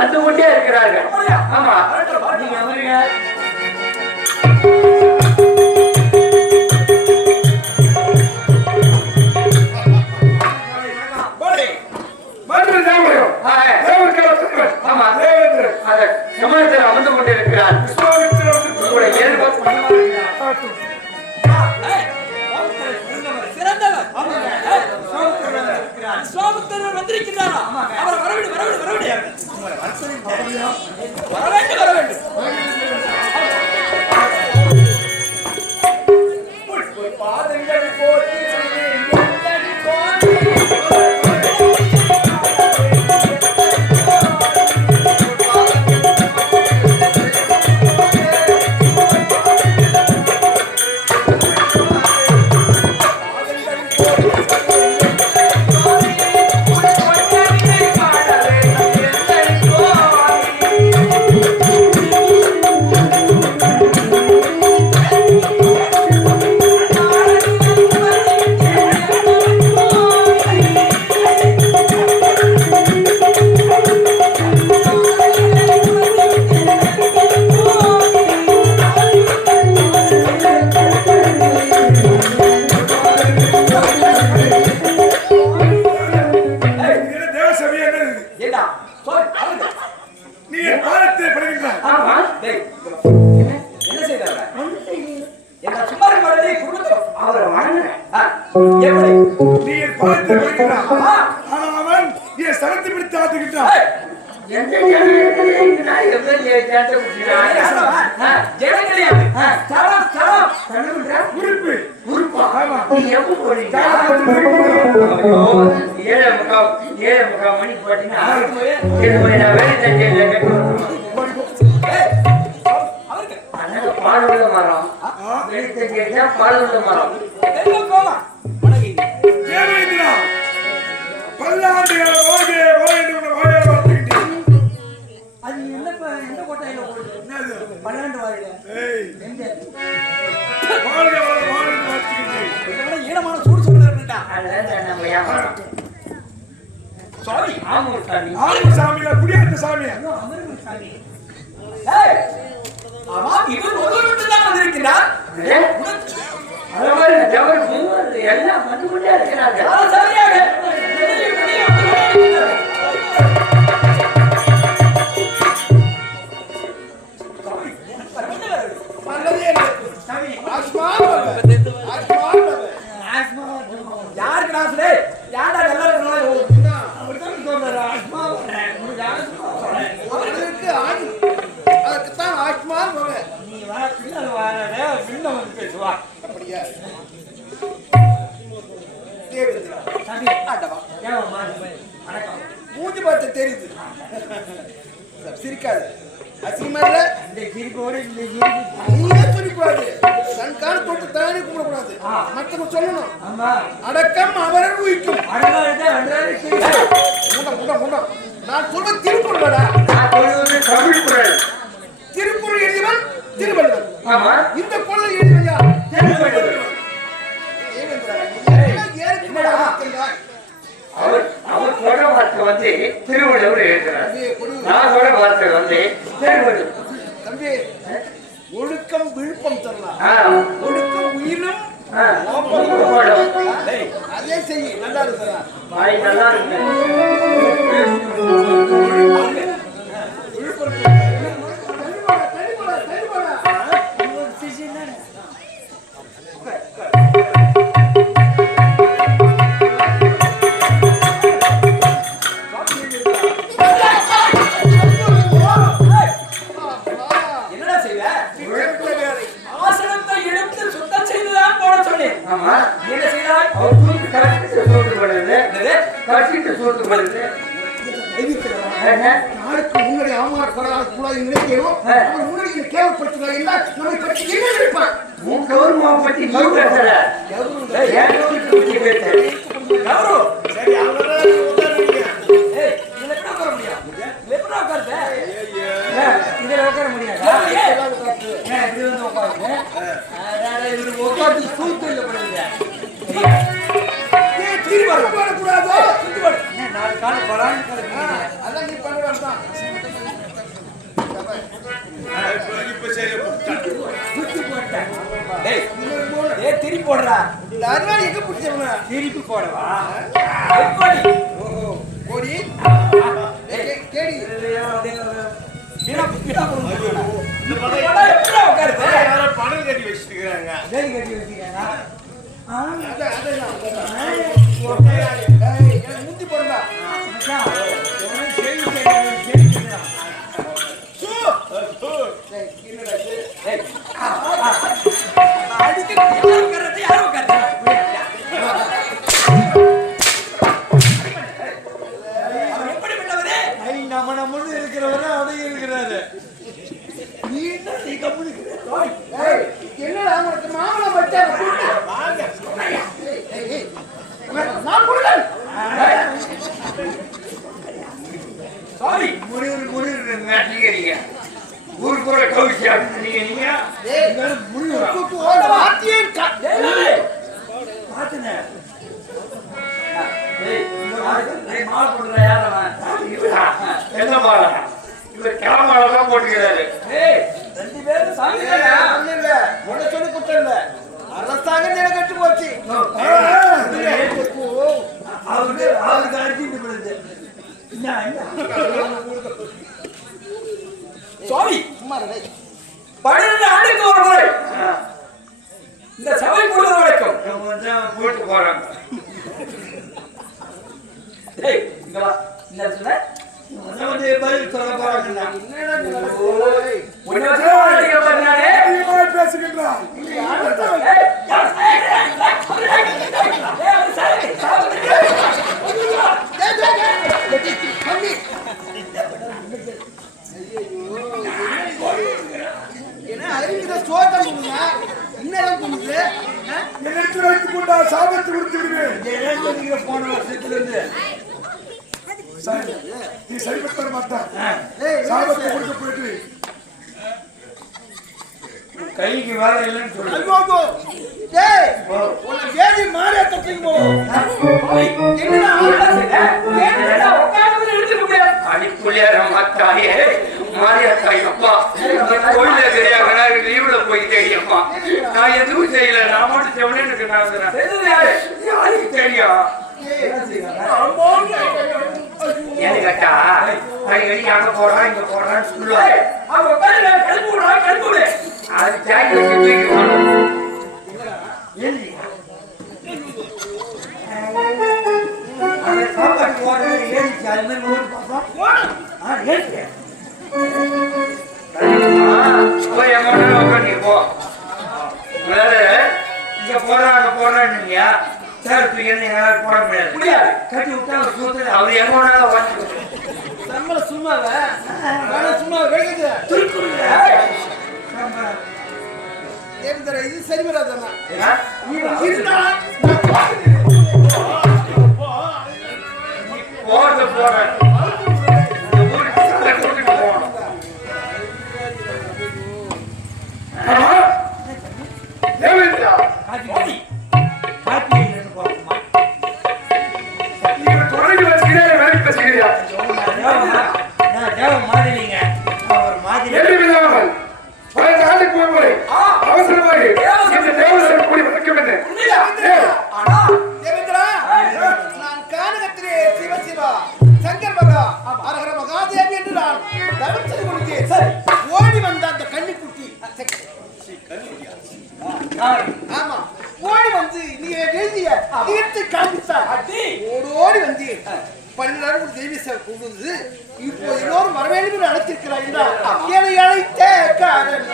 வந்து கொண்டே இருக்கிறார்கள். ஆமா, நீங்க அமருங்க. அமர்ந்து கொண்டிருக்கிறார். வந்திருக்கிறாரா? அவரை வரவேண்டு பாதங்கள் போட்டு பாலுள்ள மரம் பாலுள்ள மரம் ஈரமான சூடு சொல்லுறா சாமி ஆமூர் சாமி குடியாத்த சாமி ஆமா இது ஒருவருக்கு தான் வந்திருக்கிறார். எல்லாம் வந்து கொண்டே இருக்கிறார்கள். சரியாக யாருக்கு நாசே யாரா எல்லாரும் அப்படிதான் சொல்றாரு. ஆஸ்மா அவருக்கு அதுக்கு தான் ஆஸ்மா நீ வா பின்னல் வாரே பின்ன வந்து பேசுவா அப்படியே தேவேந்திரா சாமி ஆட்டவா ஏன் வணக்கம் மூஞ்சி பார்த்து தெரியுது சிரிக்காது அசிங்கமால இந்த சிரிப்போட இந்த சிரிப்பு நீயே சிரிப்பாது சன்கான தொட்டு தானே கூடக்கூடாது மத்தவங்க சொல்லணும். ஆமா அடக்கம் அவரை உயிக்கும் அடங்காதே அன்றாடே முண்டம் நான் சொல்ற திருக்குறளடா நான் சொல்றது தமிழ் குறள். திருக்குறள் எழுதியவன் திருவள்ளுவர். ஆமா இந்த குறள் எழுதியவன் யார்? திருவள்ளுவர். என்னடா அவர் சொல்ற வார்த்தை வந்து திருவள்ளுவர் எழுதுறார். நான் சொல்ற வார்த்தை வந்து திருவள்ளுவர். தம்பி ஒழுக்கம் விழுப்பம் தரலாம். ஒழுக்கம் உயிரும் அதே செய்ய நல்லா இருக்கிறா நல்லா இருக்கு. உங்களுடைய ஆமாக்கூடாது நினைக்கிறோம். உங்களுடைய கேவப்படுத்துகிறார் என்ன நம்மை பற்றி என்ன நினைப்பான்? பத்தி கூடாது. அதான் நீ பண்ண திருப்பி போடுறா. அருவாள் எங்க பிடிச்சவனா திருப்பி போடவா? ஓடி கேடி பணம் கட்டி வச்சிருக்காங்க. முந்தி போறா நம்ம இருக்கிறவர அடங்கி இருக்கிறாரு. என்னடா மாமலம் பச்சா சாரி முடிவு ஊருக்கு போற கௌசியா நீங்க கிளம்பாலதான் போட்டுக்கிறாரு. ரெண்டு பேரும் சொல்லி குற்றம் இல்ல அரசாங்கம் நிலை கட்டு போச்சு. அவருக்கு அடிச்சு சாரி 12 ஆண்டுக்கு ஒரு முறை இந்த சபை கூடுதல் வரைக்கும் போட்டு போறாங்க. பதில் சொல்ல போறாங்க. பேசுகின்றான் சாபத்து கொடுத்து விடுவேன். போன வருஷத்துல இருந்து நீ சரிபட்ட மாட்டான். சாபத்தை கொடுக்க போயிட்டு கைக்கு வேலை இல்லைன்னு சொல்லு. லீவ்ல போயிட்டேன். நான் எதுவும் செய்யல. நான் மட்டும் செவனேன்னு தெரியும். ஏன்னு கேட்டா அடிக்கடி அங்க போறான் இங்க போறான்னு சொல்லுவாங்க. அது சாப்பாடு போறது ஏறிச்சு. அது மாதிரி போ இங்க போறாங்க போறான்னு சார் என்னால போட முடியாது. கட்டி விட்டா அவர் எங்க வேணாலும் வந்து நம்மள சும்மாவ இது சரி வராதா? போறது போறேன் ஓடி வந்த அந்த கன்னிக்குட்டி ஆமா ஓடி வந்து நீ எழுதிய தீர்த்து காண்பித்தா ஓடி வந்து 12 தேவி சார் கொண்டு வந்து இப்போ எல்லோரும் வரவேண்டும் அழைத்திருக்கிறார் என்றால் என்னை அழைத்த காரணம்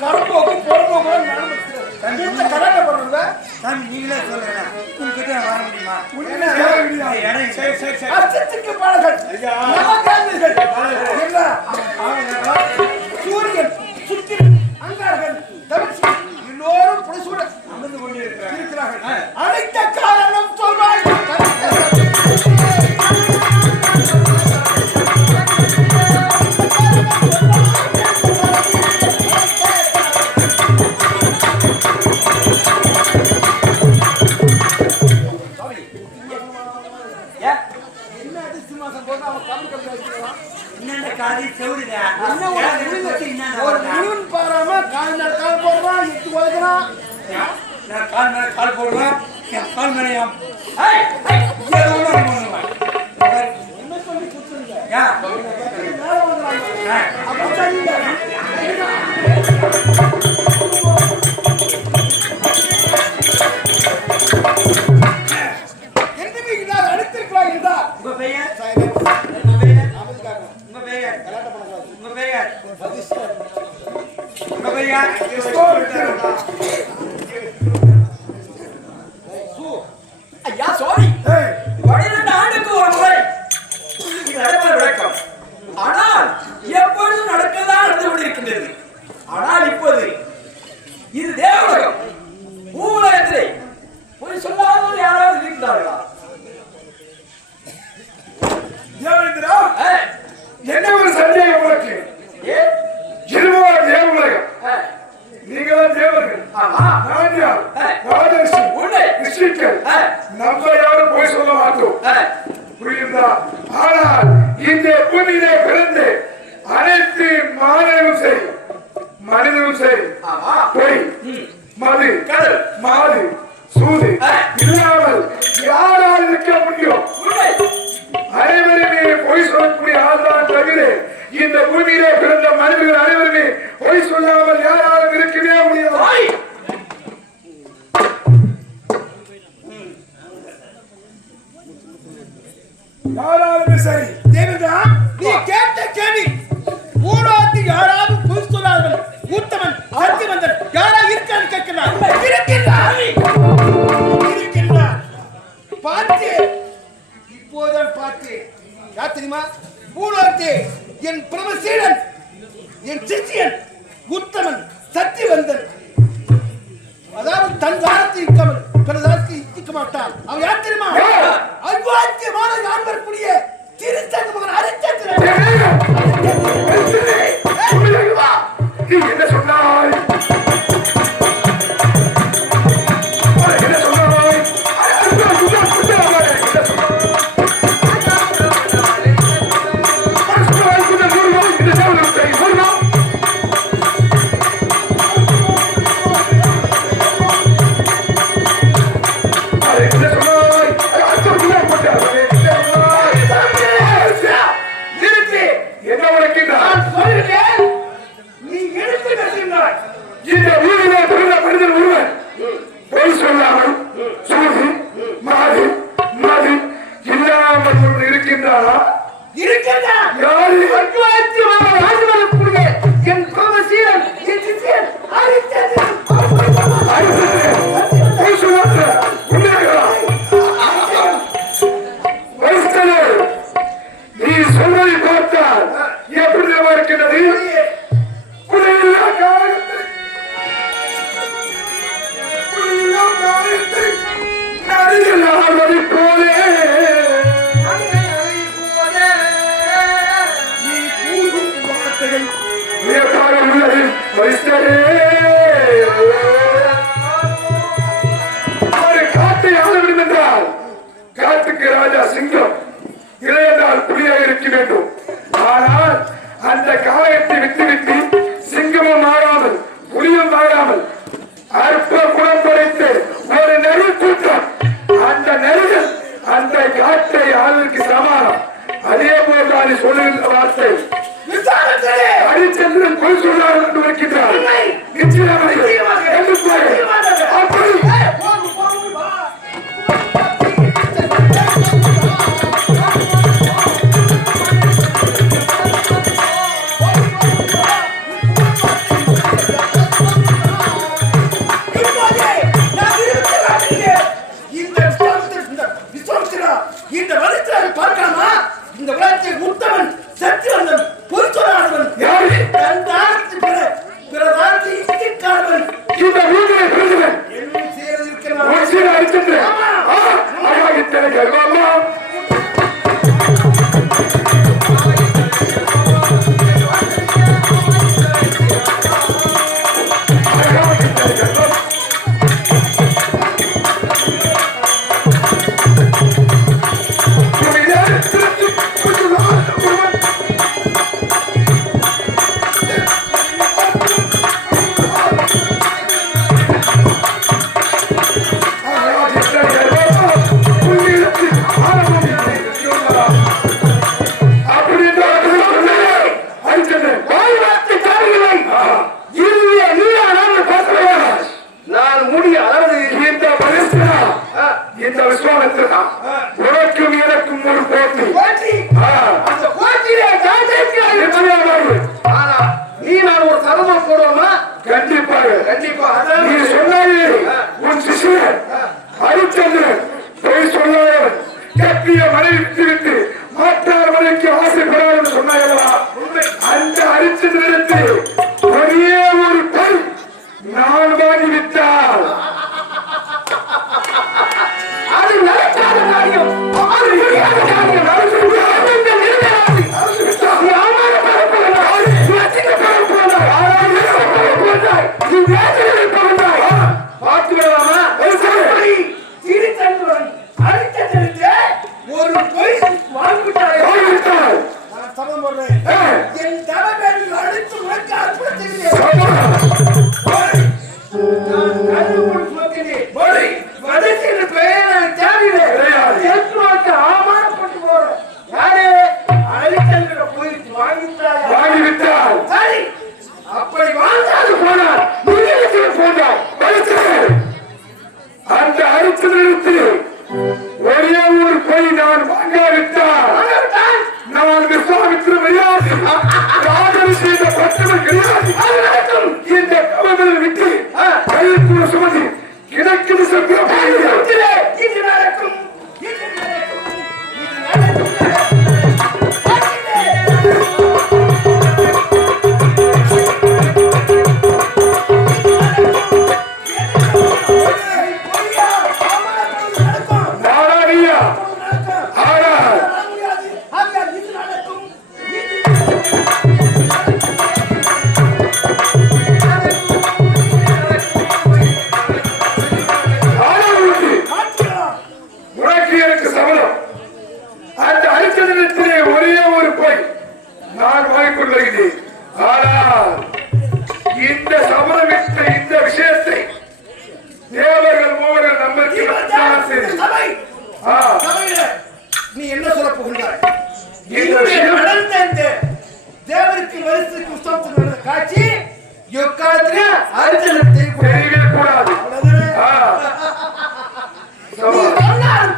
கரப்போக்கு பொறுப்போக்கு கராட்டை பண்ணுங்க சாமி நீங்களே சொல்லுங்க உங்ககிட்ட வர முடியுமா உன்னை வர முடியாது. இடம் சரி அச்சத்துக்கு பாடல்கள் ஐயா. நவகிரகங்கள் எல்லாம் சூரியன் சுக்கிரன் அங்காரகன் தவிர்த்து எல்லோரும் புடைசூட அமர்ந்து கொண்டு இருக்கிறாங்க இருக்கிறார்கள். அழைத்த காரணம் சொல்வாய். என்ன அதிசயமாக போட்டு அவன் கம்மி கம்மி வச்சுக்கிறான். என்னென்ன காதி செவிடுதா என்ன ஒரு முழுவன் பாராம கால் நாள் கால் போடுறான் எட்டு உதைக்கிறான். நான் கால் மேல கால் போடுவேன் என் கால் மேல ஏதோ ஒண்ணு பண்ணுவேன் என்ன சொல்லி கொடுத்துருங்க ஏன் மேல வந்துடுறாங்க. அப்ப சரியில்லை. என்றுமே இல்லாத அடித்திருக்கிறாய் என்றார். உங்க பெயர் உங்க பெயர் அமைதிக்காக உங்க பெயர் கலாட்டம் பண்ணக்கூடாது. உங்க பெயர் பதிஷ்டர். உங்க பெயர் ஐயா சாரி 12 ஆண்டுக்கு ஒரு முறை இது நடப்பது வழக்கம். ஆனால் எப்பொழுதும் நடக்கதான் நடந்து கொண்டிருக்கின்றது. ஆனால் இப்போது இது தேவலோகம். பூவுலகத்திலே போய் சொல்லாமல் யாராவது இருக்கிறார்களா? தேவேந்திரா, ஏய், என்ன ஒரு சந்தேகம் உனக்கு? ஏய், இருவர் தேவலோகம். ஏய், நீங்களாம் தேவர்கள். ஆமா, நான் யார்? ஏய், ராஜரிஷி. உன்னை, ரிஷிகள். ஏய், நம்ம யாரும் போய் சொல்ல மாட்டோம். ஏய், புரியுதா? ஆனால் இந்த பூமியிலே பிறந்து அனைத்து மாணவரும் சரி மனிதனும் சரி ஆமா, பொய் மது கடல், மாது சூது இல்லாமல் யாரால் இருக்க முடியும்? உன்னை, அனைவருமே பொய் சொல்லக்கூடிய ஆள்தான் தவிர இந்த பூமியிலே பிறந்த மனிதர்கள் அனைவருமே பொய் சொல்லாமல் யாராலும் இருக்கவே முடியாது. ஓய், யாராலுமே சரி. தேவேந்திரா, நீ கேட்ட கேள்வி ஊராட்சி யாராவது பொய் சொல்லாதவன் உத்தமன் சத்தியவந்தன் யாரா இருக்கான்னு கேட்கிறார். இருக்கின்றார். பார்த்து இப்போதான் பார்த்து யார் தெரியுமா? ஊராட்சி என் பிரமசீலன், என் சிஷியன் உத்தமன் சத்தியவந்தன். அதாவது தன் காலத்தில் இருக்காமல் பிறகு இருக்க மாட்டான். அவன் யார் தெரியுமா? அல்வாத்தியமான ஆண்பர்க்குரிய திருச்சங்க மகன் அரிச்சந்திரன். நீ என்ன சொன்னாய்? என்ன சொன்னாய்? என்ன உனக்கு நான் சொல்கிறேன், நீ எடுத்து பேசுகிறாய். இந்த ஊரிலே பிறந்த மனிதன் ஒருவன் பொய் சொல்லாமல் சூது மாது மது இல்லாமல் ஒன்று இருக்கின்றானா? இருக்கின்றான். யாரு? அல்வாத்தியமான ஆண்பர்க்குரிய என் பிரமசீலன், என் சிஷியன் அரிச்சந்திரன். பொய் சொல்லாத உண்மையா? வைஸ்தலே, நீ சொல்வதை பார்த்தால் எப்படி இருக்கிறது? குறையில்லா காலத்தை நதியில் ஆழ்வதை போலே நீ கூறும் வார்த்தைகள் வியப்பாக உள்ளது. வைஸ்தலே, ஒரு காட்டை ஆள வேண்டும் என்றால் காட்டுக்கு ராஜா சிங்கம், இளையதால் புலியாக இருக்க வேண்டும். ஆனால் அந்த காயத்தை விட்டுவிட்டு சிங்கமும் மாறாமல் புலியும் மாறாமல் அற்ப குணம் படைத்து ஒரு நெறி கூட்டம், அந்த நெறிகள் அந்த காட்டை ஆளுக்கு சமானம். அதே போல் நீ சொல்லுகின்ற வார்த்தை அடிச்சந்திரன் பொய் சொல்லாமல் என்று இருக்கின்றார். நிச்சயமாக என்று பாரு. அப்படி இப்போதே நான் சத்தியவந்தன் பொறுத்தொரானவன் யாரு? தன் தாரத்து பிற தாரத்தை இங்கிக்காரவன் இந்த வீட்டிலே பிறந்தவன் என்ன செய்திருக்கிறான் ஒரு சீர அரிச்சந்திர அழகாகித்தனை கர்வமா இந்த விஸ்வாமித்திரா உனக்கும் எனக்கும் ஒரு போட்டி அந்த போட்டியிலே நீ நான் ஒரு சரதம் போடுவோமா? கண்டிப்பாக நீ சொன்னாயே உன் சிஷியன் ஹரிச்சந்திரன் போய் சொன்னாயவன் கட்டிய மனை விட்டு மாற்றார் மனைக்கு ஆசைப்படாது என்று சொன்னாயவா? அந்த ஹரிச்சந்திரத்தில் ஒரே ஒரு பெண் நான் வாங்கிவிட்டால் அது நடக்காத காரியம், அது முடியாத காரியம். நீ அவமானப்படப்போகிறாய், நீ அசிங்கப்படப்போகிறாய், நீ வேதனையில் போகிறாய். பார்த்து விடலாமா? சிரித்தன்னுடன் அடித்ததிலிருந்து ஒரு பொய் வாங்கிவிட்டாய். நான் சபதம் போடுறேன். என் தலைமையில் அழைத்து உனக்கு அற்புதம் வாங்கிவிட்டால் அப்படி வாழ்ந்தாது போனார் அந்த ஹரிச்சந்திரத்தில் ஒரே ஒரு பொய் நான் வாங்காவிட்டால் நான் விஸ்வாமித்திர கிடையாது, ராஜன் செய்த பட்டணம் கிடையாது. இந்த கவலை விட்டு கைக்குள்ள சுமதி கிழக்கு சென்ற இது நடக்கும். நாராயணியா ஆனால் உனக்கு எனக்கு சபதம். அந்த ஹரிச்சந்திரத்திலே ஒரே ஒரு பொய் நான் வாங்கிக் வருகிறேன். ஆனால் இந்த சபதமிட்ட இந்த விஷயத்தை தேவர்கள் மூவர்கள் நம்பருக்கு நீ என்ன சொல்ல போகின்றாய்? இந்த விஷயம் நடந்த இந்த தேவருக்கு வருஷத்துக்கு உற்சவத்துக்கு நடந்த காட்சி எக்காலத்திலே அர்ஜுனன் தெரியவே கூடாது.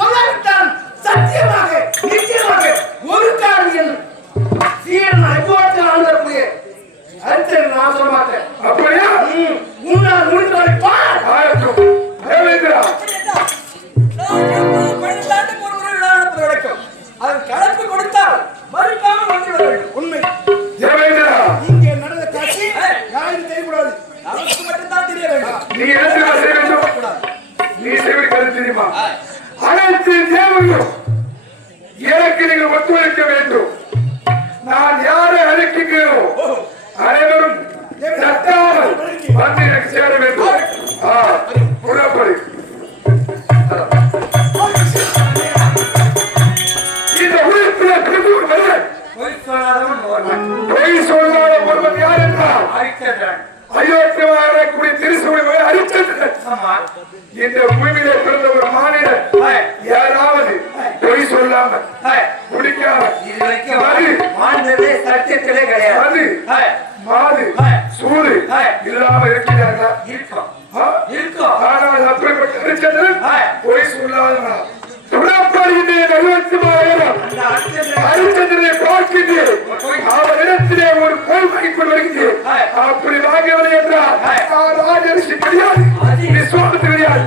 சொல்லாவிட்டான் சத்தியமாக நிச்சயமாக ஒரு காரியம் சீரன் ஐயோட்டு ஆண்டக்கூடிய அர்ஜுனன் நான் சொல்ல மாட்டேன். அப்படியா? உன்னால் முடிந்தவரை பார். ஆயத்தம் தேவேந்திரா உண்மை தேவேந்திரா இங்கே நடந்த காட்சி யாருக்கு தெரியக்கூடாது. மட்டும்தான் தெரிய வேண்டும். நீ என்ன செய்ய வேண்டும்? நீ செய்வது கருத்து தெரியுமா? அனைத்து தேவர்களும் எனக்கு நீங்கள் ஒத்துழைக்க வேண்டும். நான் யாரை அழைக்கிறேனோ அனைவரும் தட்டாமல் வந்து எனக்கு சேர வேண்டும். புறப்படு. இந்த உலகத்தில் திருப்பூர் மனிதன் பொய் சொல்லாதவன் ஒருவன். பொய் சொல்லாத ஒருவன் யார் என்றால் ஹரிச்சந்திரன். அயோக்கியமாகக்கூடிய திருசூழலை ஹரிச்சந்திரன். ஆமா. இந்த பூமியிலே பிறந்த ஒரு மாநிலம் யாராவது பொய் சொல்லாமல் குடிக்காம இது வரைக்கும் வாழ்ந்ததே சத்தியத்திலே கிடையாது. மாது சூடு இல்லாம இருக்கிறார்களா? இருக்கும். ஆனால் அப்படிப்பட்ட ஹரிச்சந்திரன் பொய் சொல்லாதவனா? துணப்படுகின்றேன் 60,000 ஹரிச்சந்திரனை பார்க்கின்றேன். அவரிடத்திலே ஒரு பொய் வாங்கிக் கொண்டு வருகின்றேன். அப்படி வாங்கவில்லை என்றால் ராஜரிஷி கிடையாது, விஸ்வாமித்திரன் கிடையாது.